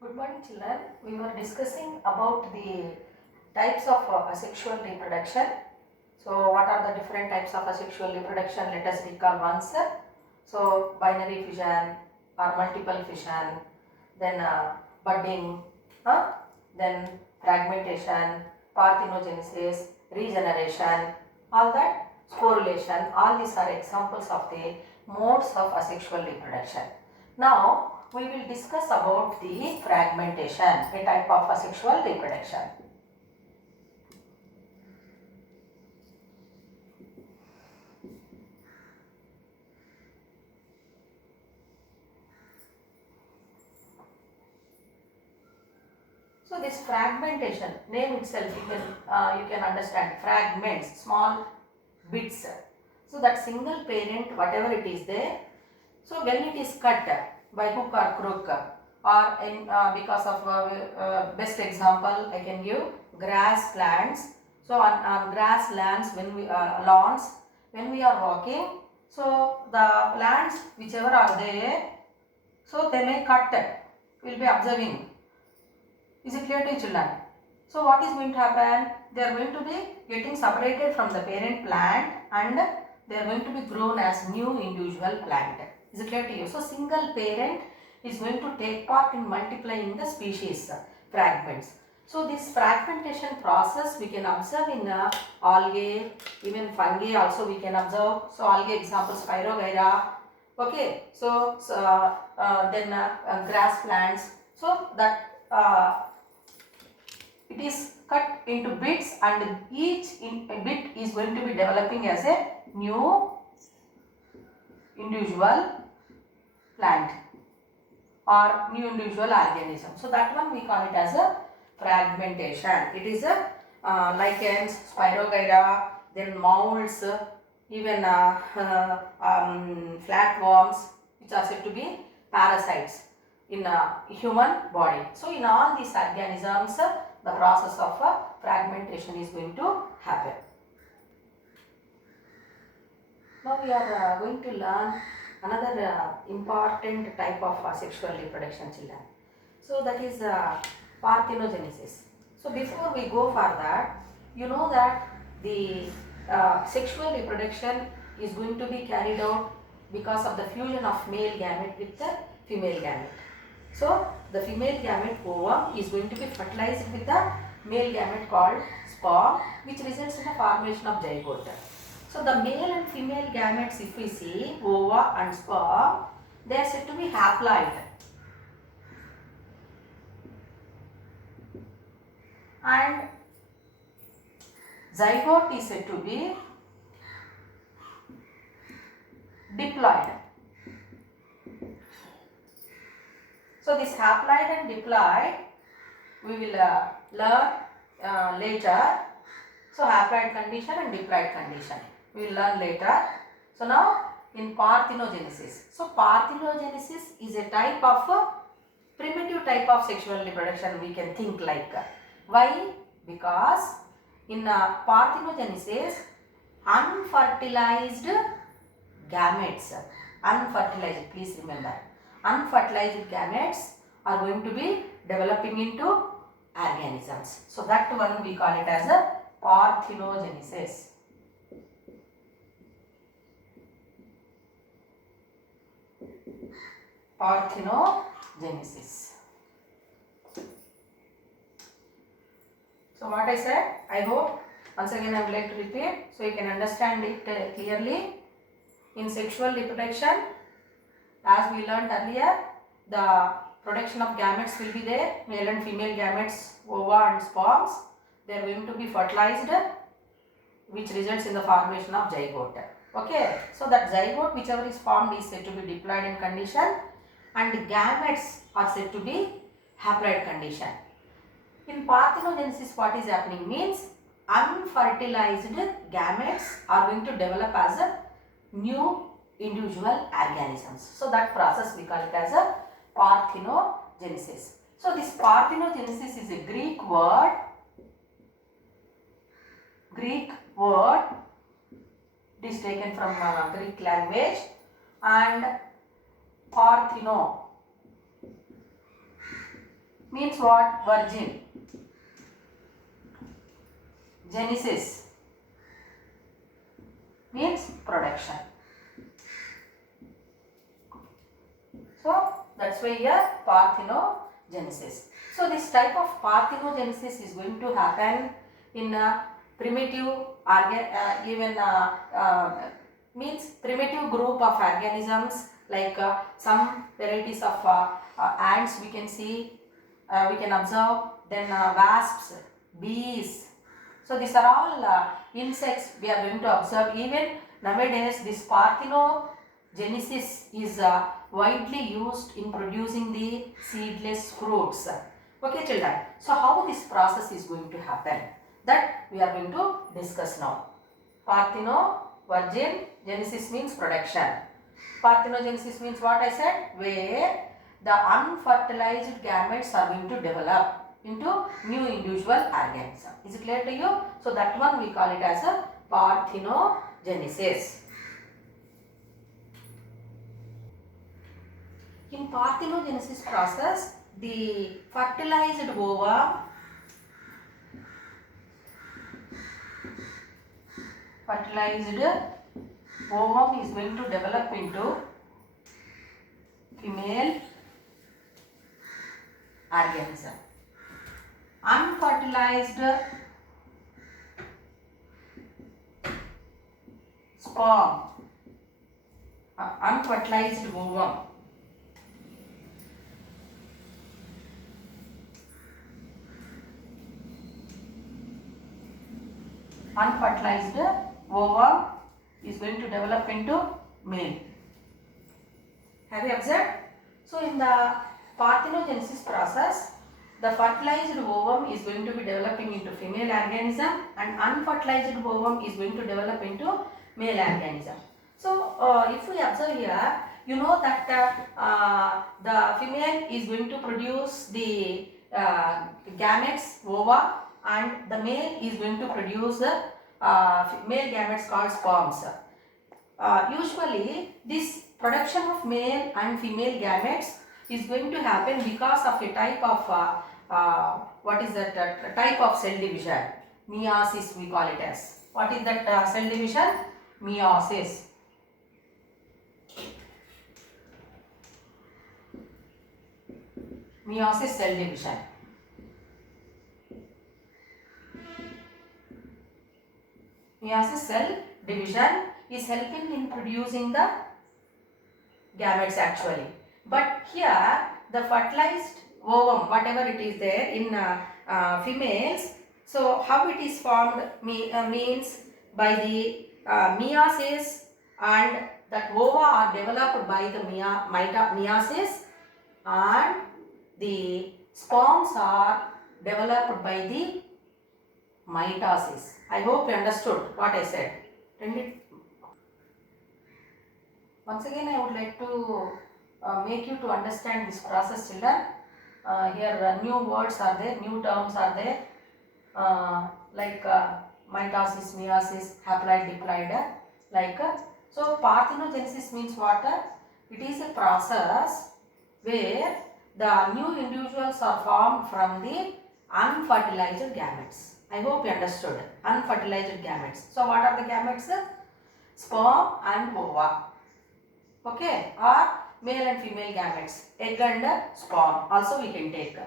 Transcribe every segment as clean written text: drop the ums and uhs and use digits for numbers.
Good morning, children. We were discussing about the types of asexual reproduction. So, what are the different types of asexual reproduction? Let us recall once. So, binary fission or multiple fission, then budding, then fragmentation, parthenogenesis, regeneration, all that, sporulation. All these are examples of the modes of asexual reproduction. Now, we will discuss about the fragmentation, a type of asexual reproduction. So this fragmentation, name itself you can understand, fragments, small bits. So that single parent, whatever it is there, so when it is cut by hook or crook, or in because of best example I can give grass plants. So on grass lands, when we lawns, when we are walking, so the plants whichever are there, so they may cut. We'll be observing. Is it clear to you, children? So what is going to happen? They are going to be getting separated from the parent plant and they are going to be grown as new individual plant. Is it clear to you? So single parent is going to take part in multiplying the species fragments. So this fragmentation process we can observe in algae, even fungi also we can observe. So algae example Spirogyra. Okay. So then grass plants. So that it is cut into bits and each bit is going to be developing as a new individual plant or new individual organism. So that one we call it as a fragmentation. It is a lichens, Spirogyra, then molds, even flatworms, which are said to be parasites in human body. So in all these organisms, the process of fragmentation is going to happen. Now we are going to learn another important type of sexual reproduction, children. So that is parthenogenesis. So before we go for that, you know that the sexual reproduction is going to be carried out because of the fusion of male gamete with the female gamete. So the female gamete ovum is going to be fertilized with the male gamete called sperm, which results in the formation of zygote. So the male and female gametes, if we see ova and sperm, they are said to be haploid. And zygote is said to be diploid. So this haploid and diploid we will learn later. So haploid condition and diploid condition we will learn later. So now in parthenogenesis. So parthenogenesis is a type of primitive type of sexual reproduction, we can think like. Why? Because in parthenogenesis, unfertilized gametes, unfertilized, please remember, unfertilized gametes are going to be developing into organisms. So that one we call it as a parthenogenesis. Parthenogenesis. So what I said, I hope once again I would like to repeat so you can understand it clearly. In sexual reproduction, as we learned earlier, the production of gametes will be there, male and female gametes, ova and sperms. They are going to be fertilized, which results in the formation of zygote. Okay, so that zygote whichever is formed is said to be diploid in condition and gametes are said to be haploid condition. In parthenogenesis, what is happening means unfertilized gametes are going to develop as a new individual organisms. So that process we call it as a parthenogenesis. So this parthenogenesis is a Greek word. It is taken from Greek language, and partheno means what? Virgin. Genesis means production. So that's why here parthenogenesis. So this type of parthenogenesis is going to happen in a primitive means primitive group of organisms, like some varieties of ants we can see, we can observe, then wasps, bees. So these are all insects we are going to observe. Even nowadays this parthenogenesis is widely used in producing the seedless fruits. Okay children, so how this process is going to happen, that we are going to discuss now. Parthenovirgin genesis means production. Parthenogenesis means what I said, where the unfertilized gametes are going to develop into new individual organism. Is it clear to you? So that one we call it as a parthenogenesis. In parthenogenesis process, the fertilized ovum is going to develop into female organism. Unfertilized sperm, unfertilized ovum is going to develop into male. Have you observed? So in the parthenogenesis process, the fertilized ovum is going to be developing into female organism and unfertilized ovum is going to develop into male organism. So if we observe here, you know that the female is going to produce the gametes, ova, and the male is going to produce male gametes called sperms. Usually this production of male and female gametes is going to happen because of a type of what is that type of cell division? Meiosis we call it as. What is that cell division? Meiosis. Meiosis cell division. Meiosis cell division is helping in producing the gametes actually. But here the fertilized ovum, whatever it is there in females, so how it is formed means by the meiosis, and that ova are developed by the meiosis and the sperms are developed by the mitosis. I hope you understood what I said. Once again I would like to make you to understand this process, children. Here new words are there, new terms are there, like mitosis, meiosis, haploid, diploid, like so parthenogenesis means what? It is a process where the new individuals are formed from the unfertilized gametes. I hope you understood. Unfertilized gametes. So what are the gametes? Sperm and ova. Okay, or male and female gametes, egg and sperm also we can take.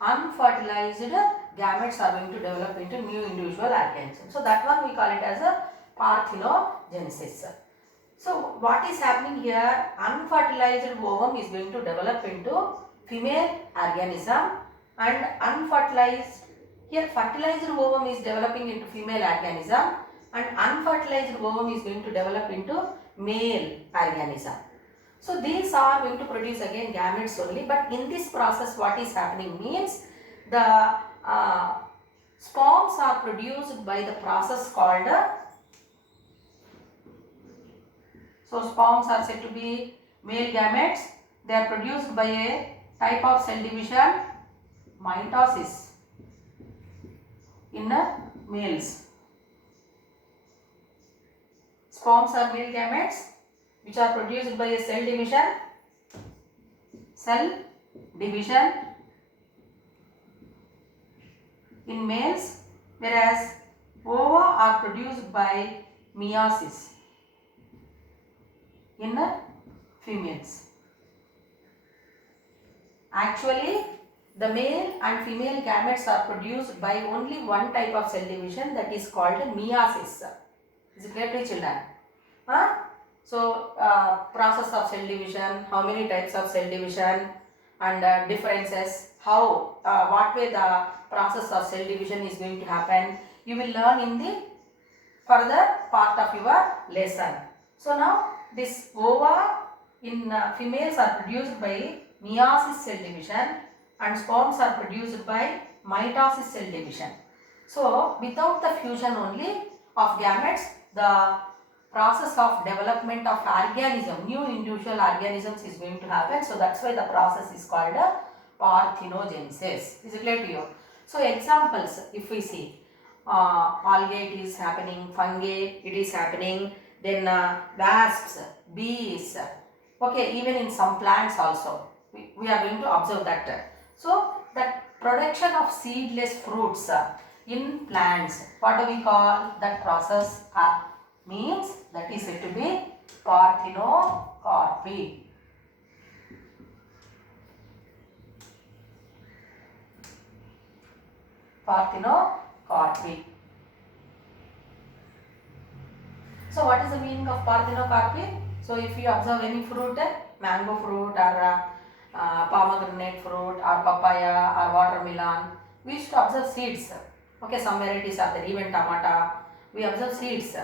Unfertilized gametes are going to develop into new individual organisms. So that one we call it as a parthenogenesis. So what is happening here? Unfertilized ovum is going to develop into female organism, and unfertilized, here fertilized ovum is developing into female organism and unfertilized ovum is going to develop into male organism. So these are going to produce again gametes only, but in this process what is happening means the sperms are produced by the process called so sperms are said to be male gametes. They are produced by a type of cell division, mitosis, in males. Sperms are male gametes which are produced by a cell division in males, whereas ova are produced by meiosis in females. Actually, the male and female gametes are produced by only one type of cell division, that is called meiosis. Is it clear to children? Huh? So, process of cell division, how many types of cell division, and differences, how, what way the process of cell division is going to happen, you will learn in the further part of your lesson. So, now this ova in females are produced by meiosis cell division and sperms are produced by mitosis cell division. So, without the fusion only of gametes, the process of development of organism, new individual organisms is going to happen. So, that's why the process is called parthenogenesis. Is it clear to you? So, examples if we see, algae it is happening, fungi it is happening, then wasps, bees, okay, even in some plants also we are going to observe that. So, that production of seedless fruits in plants, what do we call that process? Means that is said to be parthenocarpy. Parthenocarpy. So, what is the meaning of parthenocarpy? So, if you observe any fruit, mango fruit or pomegranate fruit or papaya or watermelon, we should observe seeds. Okay, some varieties are there, even tomato, we observe seeds.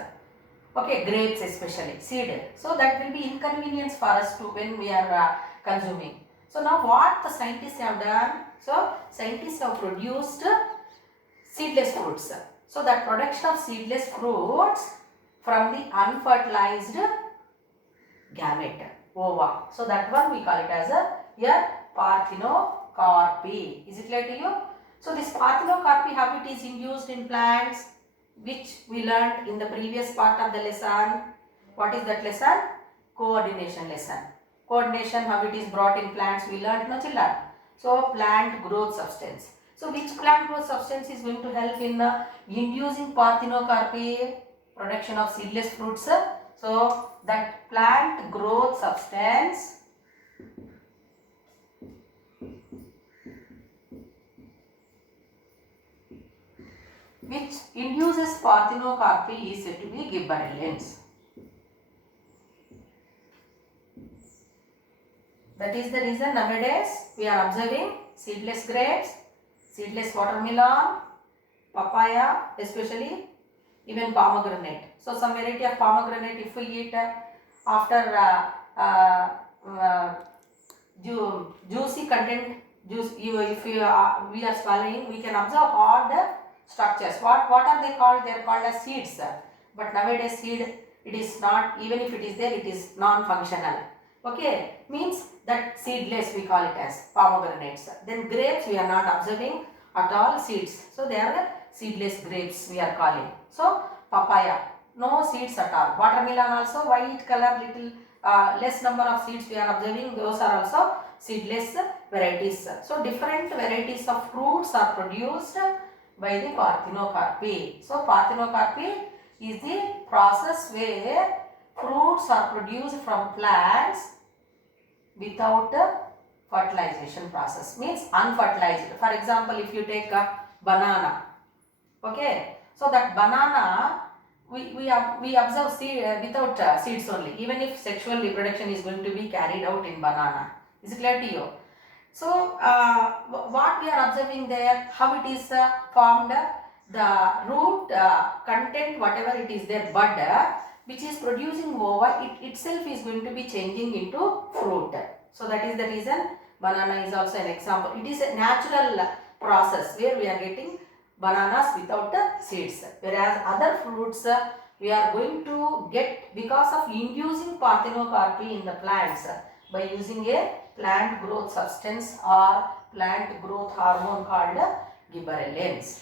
Okay, grapes especially, seed. So, that will be inconvenience for us to when we are consuming. So, now what the scientists have done? So, scientists have produced seedless fruits. So, that production of seedless fruits from the unfertilized gamete, ova. So, that one we call it as a parthenocarpy. Is it clear to you? So, this parthenocarpy, how it is induced in plants, which we learned in the previous part of the lesson. What is that lesson? Coordination lesson. Coordination, how it is brought in plants, we learned, no children? So, plant growth substance. So, which plant growth substance is going to help in inducing parthenocarpy, production of seedless fruits? So, that plant growth substance which induces parthenocarpy is said to be gibberellins. That is the reason nowadays we are observing seedless grapes, seedless watermelon, papaya especially, even pomegranate. So, some variety of pomegranate if we eat after juicy content, juice, if we are swallowing, we can observe hard structures. What are they called? They are called as seeds. But nowadays seed, it is not, even if it is there, it is non-functional. Okay, means that seedless we call it as pomegranates. Then grapes we are not observing at all seeds. So, they are seedless grapes we are calling. So, papaya, no seeds at all. Watermelon also white color, little less number of seeds we are observing, those are also seedless varieties. So, different varieties of fruits are produced by the parthenocarpy. So, parthenocarpy is the process where fruits are produced from plants without fertilization process, means unfertilized. For example, if you take a banana, okay, so that banana we observe seed, without seeds only, even if sexual reproduction is going to be carried out in banana. Is it clear to you? So, what we are observing there, how it is formed, the root content, whatever it is there, bud, which is producing ova, it itself is going to be changing into fruit. So, that is the reason banana is also an example. It is a natural process where we are getting bananas without seeds, whereas other fruits we are going to get because of inducing parthenocarpy in the plants by using a plant growth substance or plant growth hormone called gibberellins.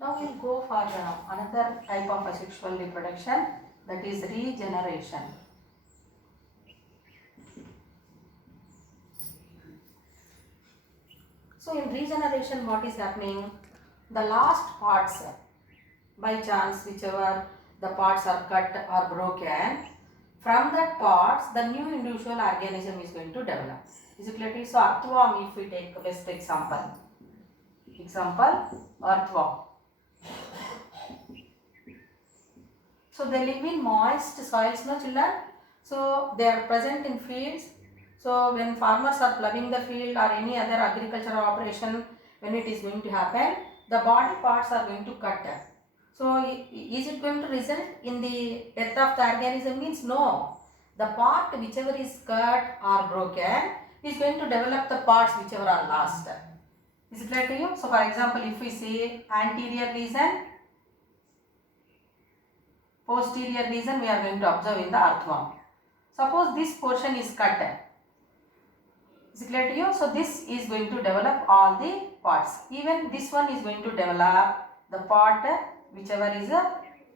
Now we will go for another type of asexual reproduction, that is regeneration. So in regeneration, what is happening? The last parts, by chance, whichever the parts are cut or broken, from that parts, the new individual organism is going to develop. Is it clear? So earthworm, if we take best example, earthworm. So they live in moist soils, no children? So they are present in fields. So when farmers are ploughing the field or any other agricultural operation, when it is going to happen, the body parts are going to cut. So is it going to result in the death of the organism? Means no. The part whichever is cut or broken is going to develop the parts whichever are lost. Is it clear to you? So for example, if we say anterior region, posterior region, we are going to observe in the earthworm. Suppose this portion is cut. Is it clear to you? So this is going to develop all the parts. Even this one is going to develop the part whichever is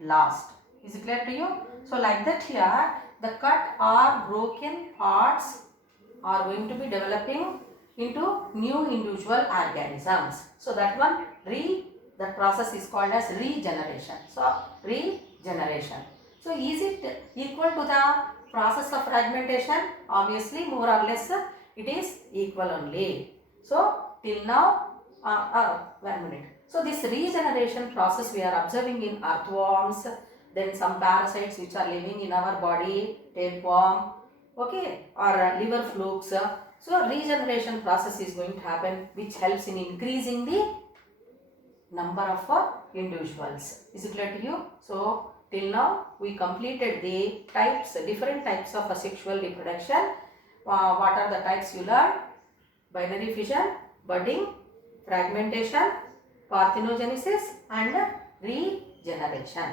last. Is it clear to you? So like that here, the cut or broken parts are going to be developing into new individual organisms. So that one, that process is called as regeneration. So regeneration. So is it equal to the process of fragmentation? Obviously, more or less it is equal only. So till now, 1 minute. So this regeneration process we are observing in earthworms, then some parasites which are living in our body, tapeworm, okay, or liver flukes. So regeneration process is going to happen, which helps in increasing the number of individuals. Is it clear to you? So till now we completed the types, different types of asexual reproduction. What are the types you learned? Binary fission, budding, fragmentation, parthenogenesis and regeneration.